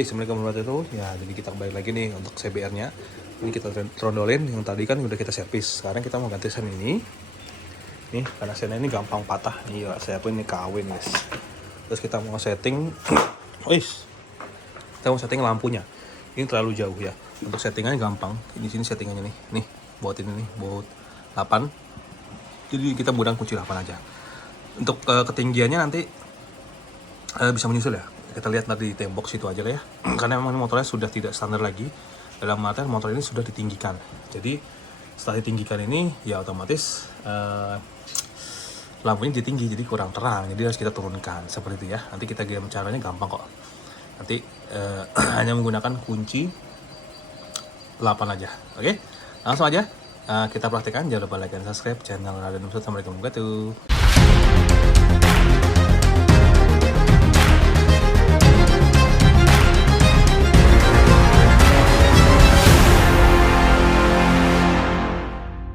Assalamualaikum warahmatullahi wabarakatuh. Ya, jadi kita kembali lagi nih untuk CBR-nya. Ini kita trondolin, yang tadi kan udah kita servis. Sekarang kita mau ganti sen ini. Nih, karena sennya ini gampang patah. Iya, saya pun ini KW nih, guys. Terus kita mau setting, kita mau setting lampunya. Ini terlalu jauh ya. Untuk settingannya gampang. Di sini settingannya nih, buat ini nih, buat 8. Jadi kita budang kunci 8 aja. Untuk ketinggiannya nanti bisa menyusul ya. Kita lihat nanti di tembok situ aja lah ya. Karena memang motornya sudah tidak standar lagi. Dalam artian motor ini sudah ditinggikan. Jadi setelah ditinggikan ini ya otomatis lampunya ditinggi, jadi kurang terang. Jadi harus kita turunkan seperti itu ya. Nanti kita game caranya gampang kok. Nanti hanya menggunakan kunci 8 aja. Oke, langsung aja kita praktekkan. Jangan lupa like dan subscribe channel Raden Nusut. Assalamualaikum warahmatullahi wabarakatuh.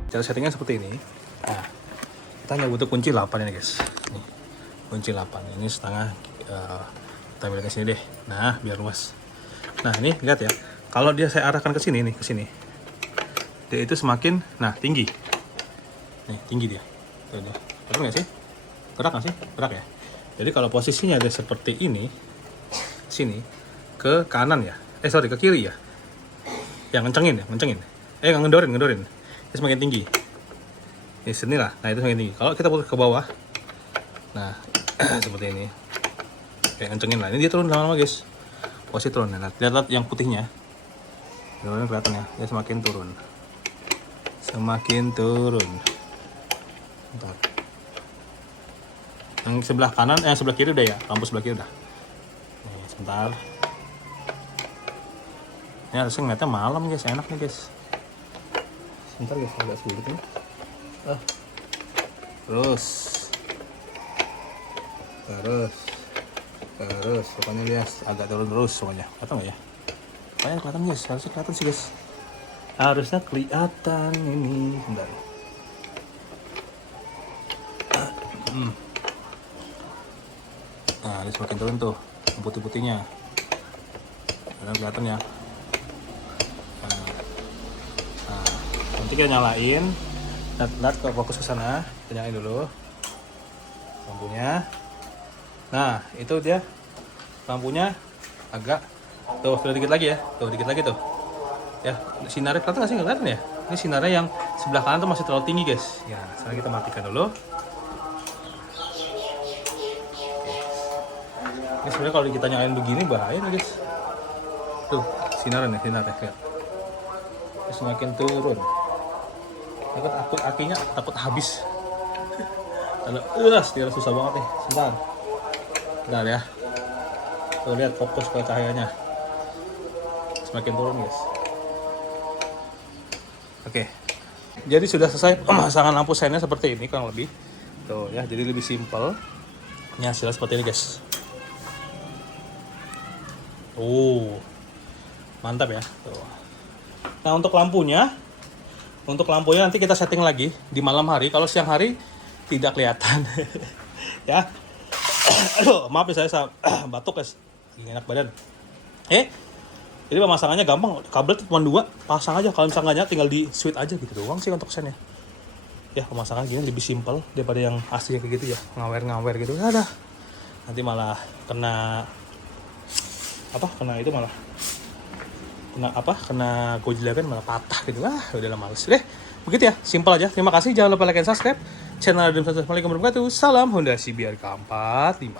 Cara settingnya seperti ini. Nah, kita hanya butuh kunci 8 ini guys. Nih, kunci 8 ini setengah. Kita ambil ke sini deh. Nah, biar luas. Nah, ini lihat ya. Kalau dia saya arahkan ke sini nih, ke sini, dia itu semakin tinggi. Nih, tinggi dia. Tuh dia. Betul nggak sih? Gerak nggak sih? Gerak ya. Jadi kalau posisinya ada seperti ini, sini ke kanan ya. Sorry, ke kiri ya. Yang ngencengin ya, ngencengin. Ngedorin. Semakin tinggi ini sini lah. Nah, itu semakin tinggi. Kalau kita putar ke bawah, nah seperti ini, kayak kencengin lah. Ini dia turun lama-lama guys, posisi turun. Nah, lihat yang putihnya, kelihatan ya, dia semakin turun. Bentar. Yang sebelah kanan, sebelah kiri udah ya, lampu sebelah kiri udah. Nih, sebentar. Ini harusnya ngeliatnya malam guys, enak nih guys. Sebentar guys, agak sulit nih. Terus pokoknya lihat agak turun terus semuanya. Kelihatan nggak ya? Pokoknya kelihatan guys, harusnya kelihatan sih guys. Harusnya kelihatan ini. Sebentar. Nah, ini semakin turun tuh putih-putihnya. Kelihatan ya. Nanti kita nyalain, lihat ke fokus ke sana, kita nyalain dulu lampunya. Nah, itu dia lampunya agak tuh dikit lagi ya, dikit lagi tuh. Ya, sinarnya kelihatan nggak sih? Nggak kelihatan ya? Ini sinarnya yang sebelah kanan tuh masih terlalu tinggi guys. Ya, sekarang kita matikan dulu. Ini sebenarnya kalau kita nyalain begini bahaya nih guys. Tuh, sinarnya lihat. Ini semakin turun. Ini takut akinya takut habis. Kalau dia susah banget nih. Sebentar ya. Tuh lihat fokus ke cahayanya. Semakin turun guys. Oke. Jadi sudah selesai pemasangan lampu sennya seperti ini kurang lebih. Tuh ya, jadi lebih simpel. Ini hasilnya seperti ini guys. Mantap ya. Tuh. Nah, untuk lampunya nanti kita setting lagi di malam hari. Kalau siang hari tidak kelihatan. Ya. Aduh, maaf ya saya batuk guys. Enak badan. Jadi pemasangannya gampang. Kabel cuma 2, pasang aja. Kalau misalnya tinggal di switch aja gitu doang sih untuk sennya. Ya, pemasangan gini lebih simpel daripada yang aslinya kayak gitu ya. Ngawer gitu. Ada. Nanti malah kena itu malah kena Godzilla kan malah patah gitu. Udah males deh. Begitu ya, simpel aja. Terima kasih, jangan lupa like dan subscribe channel Raden Nusut. Assalamualaikum warahmatullahi wabarakatuh. Salam Honda CBR K45.